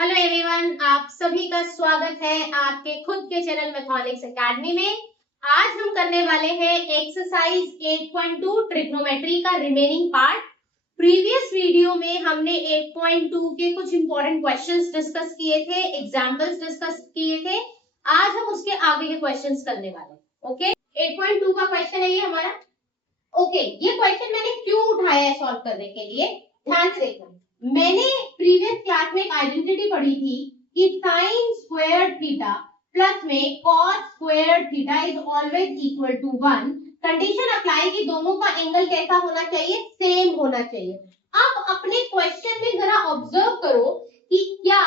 Hello everyone, आप सभी का स्वागत है आपके खुद के चैनल मैथमेटिक्स एकेडमी में। आज हम करने वाले हैं एक्सरसाइज 8.2 ट्रिग्नोमेट्री का रिमेनिंग पार्ट। प्रीवियस वीडियो में हमने 8.2 के कुछ इंपॉर्टेंट क्वेश्चंस डिस्कस किए थे, एग्जांपल्स डिस्कस किए थे। आज हम उसके आगे के क्वेश्चंस करने वाले हैं। ओके, 8.2 का क्वेश्चन है ये हमारा। ओके, ये क्वेश्चन मैंने क्यों उठाया है सॉल्व करने के लिए, ध्यान से देखो। मैंने प्रीवियस क्लास में एक आइडेंटिटी पढ़ी थी कि साइन स्क्वायर थीटा प्लस में cos square theta is always equal to 1। Condition apply की दोनों का एंगल कैसा होना चाहिए, सेम होना चाहिए। अब अपने क्वेश्चन में जरा ऑब्जर्व करो कि क्या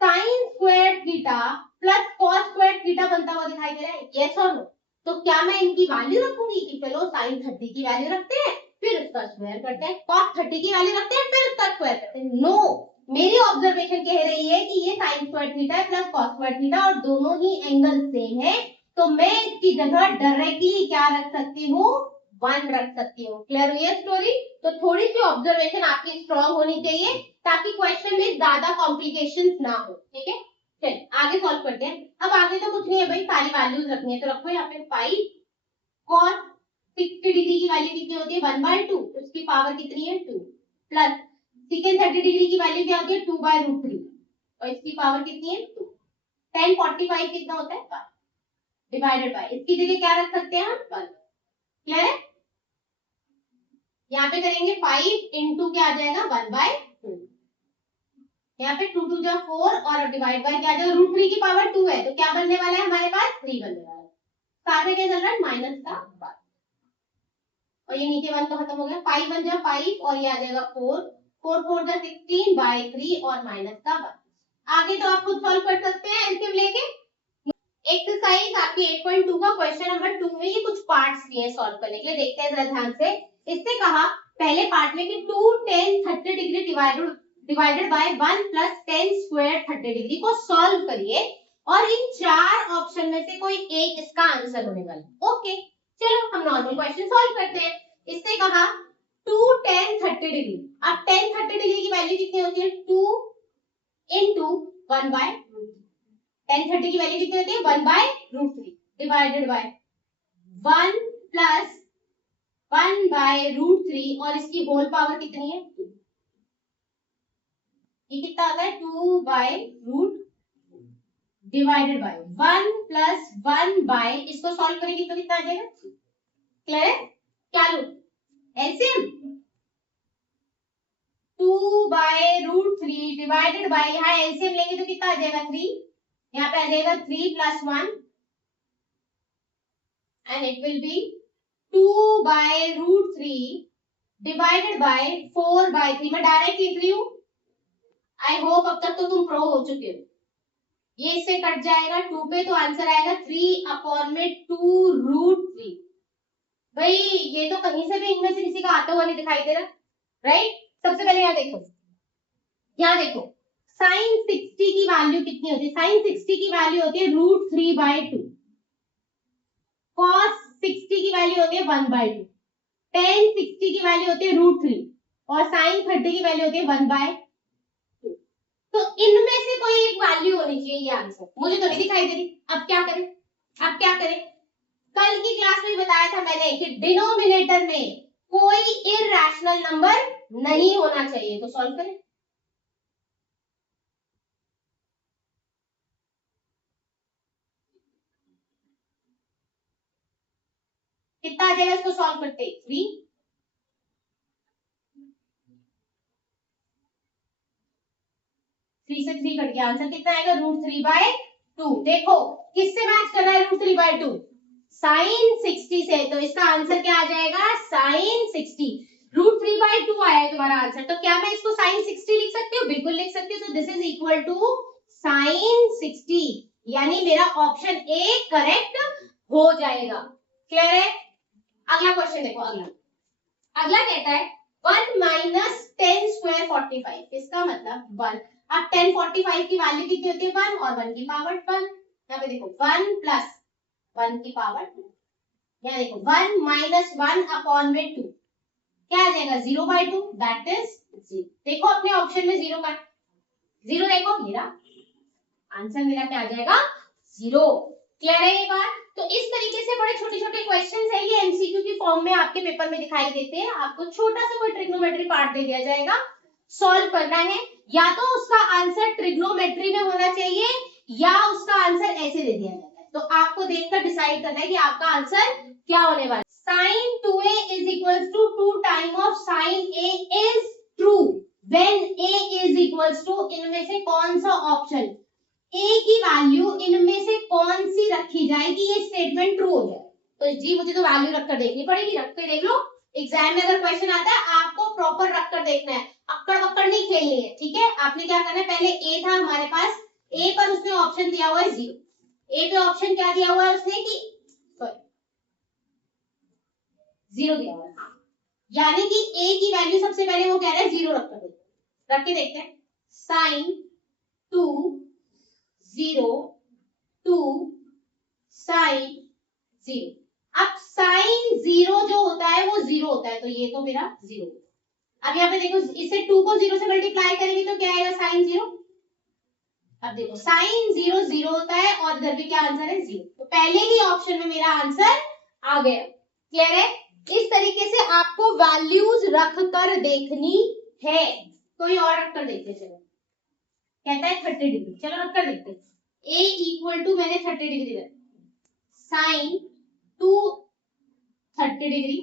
sign square theta plus cos square theta बनता हुआ दिखाई दे रहा है, यस और नो? तो क्या मैं इनकी वैल्यू रखूंगी कि चलो साइन 30 की वैल्यू रखते हैं फिर उसका स्क्वायर करते हैं, cos 30 की वैल्यू रखते हैं फिर उसका स्क्वायर करते हैं? नो, मेरी ऑब्जर्वेशन कह रही है कि ये sin स्क्वायर थीटा है प्लस cos स्क्वायर थीटा और दोनों ही एंगल सेम है, तो मैं इसकी जगह डायरेक्टली क्या रख सकती हूँ, 1 रख सकती हूँ। क्लियर हुई है स्टोरी? तो थोड़ी सी ऑब्जर्वेशन आपकी स्ट्रांग होनी चाहिए ताकि क्वेश्चन में ज्यादा कॉम्प्लिकेशंस ना हो। ठीक है, चलिए आगे सॉल्व करते हैं। अब आगे तो कुछ नहीं है भाई, सारी वैल्यूज रखनी है तो रखो यहाँ पे 5 cos 60 डिग्री की वैल्यू कितनी होती है 1/2, उसकी पावर कितनी है 2, प्लस secant 30 डिग्री की वैल्यू क्या होती है 2/√3 और इसकी पावर कितनी है 2। tan 45 कितना होता है 5 डिवाइडेड बाय, इसकी जगह क्या रख सकते हैं हम 1। क्लियर है? यहाँ पे करेंगे 5 इंटू क्या आ जाएगा 1/2, यहाँ पे 2 2 जा 4 और अब डिवाइड बाय क्या आ जाएगा √3 की पावर 2 है तो क्या बनने वाला है हमारे पास 3 बनने वाला है। साथ में क्या चल रहा है माइनस का 5 और ये नीचे 1 तो खत्म हो गया, 5 1 जा 5 और ये आ जाएगा 4 4 4 जा 16/3 और माइनस का 1। आगे तो आप खुद सॉल्व कर सकते हैं एलसीएम लेके। एक्सरसाइज आपकी 8.2 का क्वेश्चन नंबर 2 में ये कुछ पार्ट्स दिए सॉल्व करने के लिए, देखते हैं जरा ध्यान से। इससे कहा पहले पार्ट में कि 2 tan 30 degree divided by 1 plus tan square 30 degree को सॉल्व करिए और इन चार ऑप्शन में से कोई एक इसका आंसर होने वाला है। ओके, चलो हम नॉर्मल क्वेश्चन सॉल्व करते हैं। इससे कहा 2 tan 30 डिग्री, अब tan 30 डिग्री की वैल्यू कितनी होती है 2 into 1/√3। tan 30 की वैल्यू कितनी होती है 1/√3 डिवाइडेड बाय 1 प्लस 1/√3 और इसकी होल पावर कितनी है 2। ये कितना आता है 2/√3 डिवाइडेड बाय 1 प्लस 1 इसको सॉल्व करेंगे तो कितना आ जाएगा। क्लियर है? क्या लो एलसीएम 2/√3 डिवाइडेड बाय, यहाँ एलसीएम लेंगे तो कितना आ जाएगा 3, यहाँ पे आ जाएगा 3 + 1 and it will be 2/√3 divided by 4/3। मैं डायरेक्ट लिख रही हूँ, आई होप अब तक तो तुम प्रो हो चुके हो। ये इससे कट जाएगा 2 पे तो आंसर आएगा 3/2√3। भाई ये तो कहीं से भी इनमें से किसी का आता हुआ नहीं दिखाई दे रहा, राइट? सबसे पहले यहाँ देखो, यहाँ देखो sin 60 की वैल्यू कितनी होती है, sin 60 की वैल्यू होती है √3/2, cos 60 की वैल्यू होती है 1/2, tan 60 की वैल्यू होती है √3 और sin 30 की वैल्यू होती है 1/2। तो इनमें से कोई एक वैल्यू होनी चाहिए, ये आंसर मुझे तो नहीं दिखाई दे रही। अब क्या करें, अब क्या करें? कल की क्लास में बताया था मैंने कि डिनोमिनेटर में कोई इरैशनल नंबर नहीं होना चाहिए, तो सॉल्व करें। कितना आ जाएगा इसको सॉल्व करते 3 3 से 3 कट गया, आंसर कितना आएगा √3/2। देखो किससे मैच कर रहा है √3/2, sin 60 से, तो इसका आंसर क्या आ जाएगा sin 60। √3/2 आया है तुम्हारा आंसर, तो क्या मैं इसको sin 60 लिख सकती हूँ? बिल्कुल लिख सकती हूँ। So this is equal to sin 60, यानी मेरा ऑप्शन ए करेक्ट हो जाएगा। क्लियर है? अगला क्वेश्चन देखो, अगला कहता है 1 माइनस 10 स्क्वायर 45, इसका मतलब 1। अब 10 45 की वैल्यू कितनी होती है 1 और 1 की पावर 1। यहाँ पे देखो 1 प्लस 1 की पावर 2, यहाँ देखो 1 माइनस 1/2 क्या आ जाएगा 0/2, दैट इज 0। देखो अपने ऑप्शन में 0 का 0 देखो, मेरा आंसर मेरा क्या आ जाएगा 0। क्लियर है ये बात? तो इस तरीके से बड़े छोटे छोटे क्वेश्चंस है, ये एमसीक्यू की फॉर्म में आपके पेपर में दिखाई देते हैं। आपको छोटा सा कोई ट्रिग्नोमेट्री पार्ट दे दिया जाएगा, सॉल्व करना है, या तो उसका आंसर ट्रिग्नोमेट्री में होना चाहिए या उसका आंसर ऐसे दे दिया जाता है। तो आपको देखकर डिसाइड करना है कि आपका आंसर क्या होने वाला है। sin 2a is equals to 2 time of sin a is true when a is equals to, इनमें से कौन सा ऑप्शन a की वैल्यू इनमें से कौन सी रखी जाए कि ये स्टेटमेंट ट्रू हो जाए। तो जी मुझे तो वैल्यू रखकर देखनी पड़ेगी, रख के देख लो। एग्जाम में अगर क्वेश्चन आता है आपको प्रॉपर रखकर देखना है, अक्कड़ बक्कड़ नहीं खेलनी है, ठीक है। आपने क्या करना है, पहले ए था हमारे पास, ए पर उसने ऑप्शन दिया हुआ है 0, ए पे ऑप्शन क्या दिया हुआ है उसने कि 0 दिया हुआ है, यानी कि ए की वैल्यू सबसे पहले वो कह रहा है 0 रख के देखते हैं। sin 2 0 2 sin 0, अब sin 0 जो होता है वो 0 होता है, तो ये तो मेरा 0। अब यहाँ पे देखो, इसे 2 को 0 से मल्टीप्लाई करेंगे तो क्या आएगा sin 0। अब देखो sin 0 0 होता है और इधर भी क्या आंसर है 0, तो पहले ही ऑप्शन में मेरा आंसर आ गया। क्लियर है? इस तरीके से आपको वैल्यूज रखकर देखनी है। कोई और रखकर देखते, चलो कहता है 30 डिग्री, चलो रखकर देखते हैं। a इक्वल टू मैंने 30 डिग्री रखा, sin 2 30 degree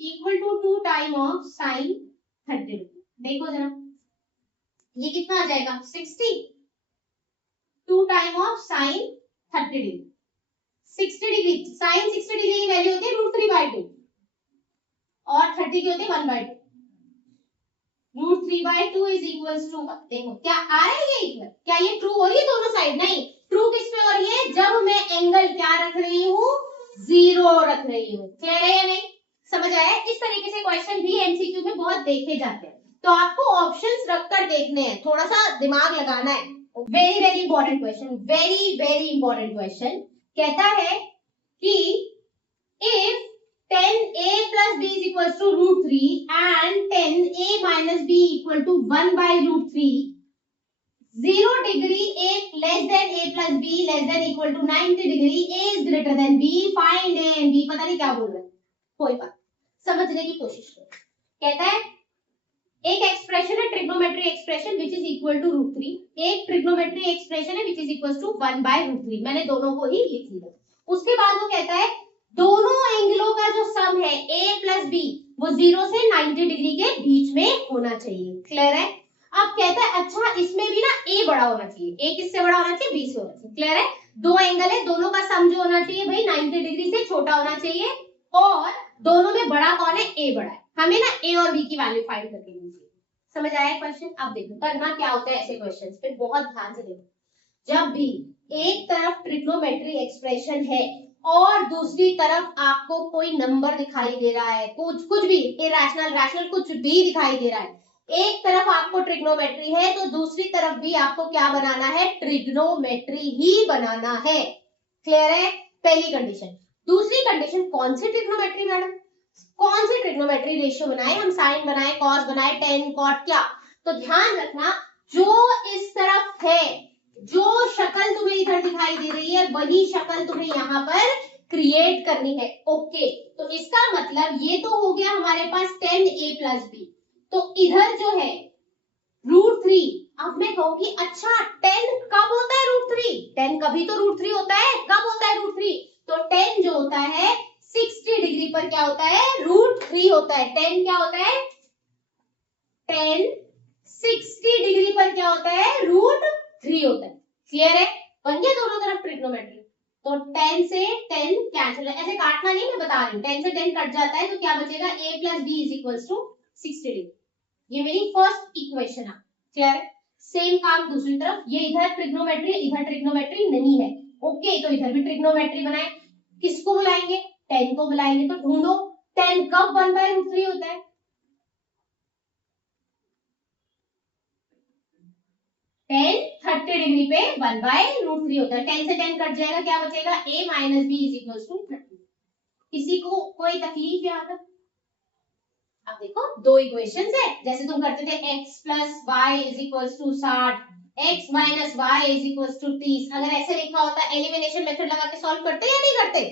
equal to 2 time of sin 30 degree. देखो जरा ये कितना आ जाएगा 60, 2 time of sin 30 degree, 60 degree sin 60 degree की वैल्यू होती है √3/2 और 30 की होती है 1/2। √3/2 इज इक्वल्स टू, देखो क्या आ रहा है ये इक्वल, क्या ये ट्रू हो रही है दोनों साइड? नहीं, ट्रू किस पे हो रही है, जब मैं एंगल क्या रख रही हूँ 0 रख रही हूँ। क्लियर है या नहीं? समझ आया? इस तरीके से क्वेश्चन भी एमसीक्यू में बहुत देखे जाते हैं, तो आपको ऑप्शंस रखकर देखने हैं, थोड़ा सा दिमाग लगाना है। Very very important question, very very important question. कहता है कि if 10a plus b is equals to √3 and 10a minus b equal to 1/√3, 0 degree a less than a plus b less than equal to 90 degree, a is greater than b, find a and b। पता नहीं क्या बोल रहे हैं, कोई बात समझने की कोशिश करो। कहता है एक एक्सप्रेशन है trigonometry expression which is equal to √3, एक ट्रिग्नोमेट्री एक्सप्रेशन है विच इज इक्वल टू 1/√3। मैंने दोनों को ही लिख लिया। उसके बाद वो कहता है दोनों एंगलों का जो सम है a प्लस b वो 0 से 90 डिग्री के बीच में होना चाहिए। क्लियर है? अब कहता है अच्छा इसमें भी ना a बड़ा होना चाहिए, a किससे बड़ा होना चाहिए, b से होना चाहिए। क्लियर है? दो एंगल है, दोनों का सम जो होना चाहिए भाई 90 डिग्री से छोटा होना चाहिए, और दोनों में बड़ा कौन है, a बड़ा है। हमें ना a और b की वैल्यू फाइंड करके दीजिए। समझ आया क्वेश्चन? अब देखो करना क्या होता है ऐसे क्वेश्चन पे, बहुत ध्यान से देखो। जब भी एक तरफ ट्रिग्नोमेट्री एक्सप्रेशन है और दूसरी तरफ आपको कोई नंबर दिखाई दे रहा है, कुछ भी इरेशनल रैशनल कुछ भी दिखाई दे रहा है, एक तरफ आपको ट्रिग्नोमेट्री है तो दूसरी तरफ भी आपको क्या बनाना है, ट्रिग्नोमेट्री ही बनाना है। क्लियर है? पहली कंडीशन। दूसरी कंडीशन कौन सी ट्रिग्नोमेट्री मैडम, कौन सी ट्रिग्नोमेट्री रेशियो बनाए हम, साइन बनाए, कॉस बनाए, टेन कॉट, क्या? तो ध्यान रखना जो इस तरफ है, जो शक्ल तुम्हें इधर दिखाई दे रही है वही शक्ल तुम्हें यहाँ पर क्रिएट करनी है। ओके, तो इसका मतलब ये तो हो गया हमारे पास 10a प्लस b, तो इधर जो है √3। अब मैं कहूंगी अच्छा 10 कब होता है √3, 10 कभी तो √3 होता है, कब होता है √3, तो 10 जो होता है 60 डिग्री पर क्या होता है, √3 होता है। 10 क्या होता है, 10 60 डिग्री पर क्या होता है, √3 होता है। क्लियर है? बन गया दोनों तरफ ट्रिग्नोमेट्री। तो 10 से 10 कैंसिल, ऐसे काटना नहीं, मैं बता रही हूँ 10 से 10 कट जाता है तो क्या बचेगा, a plus b is equals to 60 degree. ये मेरी फर्स्ट इक्वेशन है। क्लियर है? सेम काम दूसरी तरफ, ये इधर ट्रिग्नोमेट्री, इधर ट्रिग्नोमेट्री नहीं है। ओके, तो इधर भी ट्रिग्नोमेट्री बनाए, किसको बुलाएंगे, 10 को बुलाएंगे। तो ढूंढो 10 कब 1/√3 होता है, 10 30 डिग्री पे 1/√3 होता है। 10 से 10 कट जाएगा, क्या बचेगा, a minus b is equal to 30। किसी को कोई तकलीफ यहाँ तक? अब देखो दो इक्वेशंस है, जैसे तुम करते थे x plus y is equal to 60, x minus y is equal to 30। अगर ऐसे लिखा होता एलिमिनेशन मेथड लगा के सॉल्व करते या नहीं करते?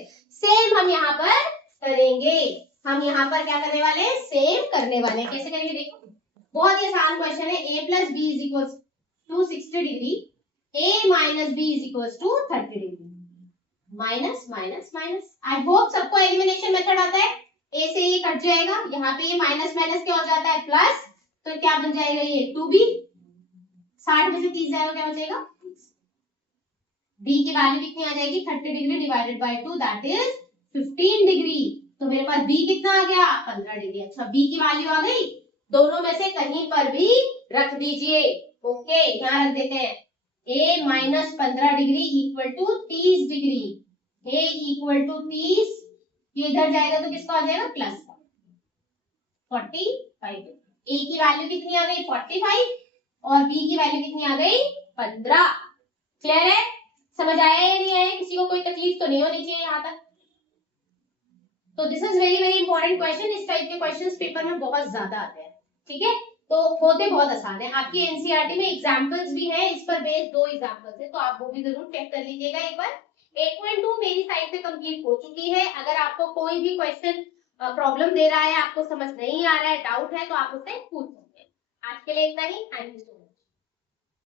सेम हम यहाँ पर करेंगे। हम यहाँ पर क्या करने वाले हैं? सेम करने वाले हैं। कैसे करेंगे देखो, बहुत ही आसान क्वेश्चन है। a plus b is equal to 60 degree, a minus b is equal to 30 degree. Minus minus minus, I hope सबको एलिमिनेशन मेथड आता है। a से ये कट जाएगा, यहाँ पे ये माइनस माइनस क्या हो जाता है? प्लस। तो क्या बन जाएगा? ये 2b। 60 में से 30 जाएगा, क्या बचेगा? b की वैल्यू कितनी आ जाएगी? 30 degree divided by 2 that is 15 degree. तो मेरे पास b कितना आ गया? 15 डिग्री। अच्छा, b की वैल्यू आ गई। दोनों में से कहीं पर भी रख दीजिए। ओके, यहाँ रख देते हैं। a minus 15 degree equal to 30 degree. a equal to 30, ये इधर जाएगा तो किसका आ जाएगा? प्लस 45। a की वैल्यू कितनी आ गई? 45 और b की वैल्यू कितनी आ गई? 15। क्लियर है? समझ आया या नहीं आया? किसी को कोई तकलीफ तो नहीं होनी चाहिए यहाँ तक। तो this is very very important question. इस टाइप के क्वेश्चंस पेपर में बहुत ज्यादा आते हैं। ठीक है, तो होते बहुत आसान है। आपकी एनसीईआरटी में एग्जांपल्स भी हैं, इस पर बेस्ड 2 एग्जांपल्स है, तो आप वो भी जरूर चेक कर लीजिएगा एक बार। 8.2 मेरी साइड से कंप्लीट हो चुकी है। अगर आपको कोई भी क्वेश्चन प्रॉब्लम दे रहा है, आपको समझ नहीं आ रहा है, डाउट है, तो आप उससे पूछ सकते हैं। आज के लिए इतना ही। Thank you so much.